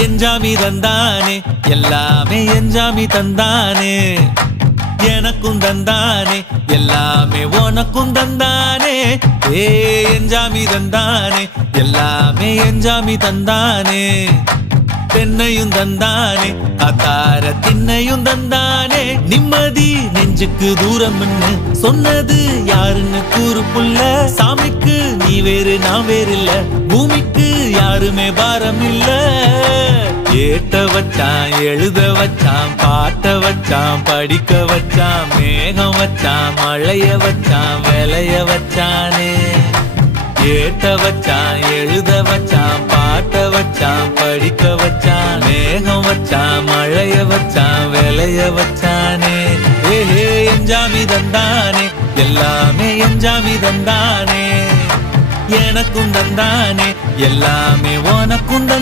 எஞ்சாமி தந்தானே எல்லாமே எஞ்சாமி தந்தானே எனக்கும் தந்தானே எல்லாமே உனக்கும் தந்தானே ஏ எஞ்சாமி தந்தானே எல்லாமே எஞ்சாமி தந்தானே தென்னையும் தந்தானே அத்தார திண்ணையும் தந்தானே நிம்மதி நெஞ்சுக்கு தூரம் சொன்னது யாருன்னு கூறு புள்ள சாமிக்கு நீ வேறு நான் வேறு இல்ல பூமிக்கு யாருமே பாரம் இல்ல ஏத்த வச்சான் எழுத வச்சான் பாட்ட வச்சான் படிக்க வச்சான் மேகம் வச்சான் மழைய வச்சான் விளைய வச்சானே ஏத்த வச்சான் எழுத வச்சான் பாட்ட வச்சான் படிக்க வச்சான் மேகம் வச்சான் மழைய வச்சான் விளைய வச்சானே ஏஹே எஞ்சாமி தந்தானே எல்லாமே எஞ்சாமி தந்தானே எனக்கும் தந்தானே எல்லாமே உனக்கும்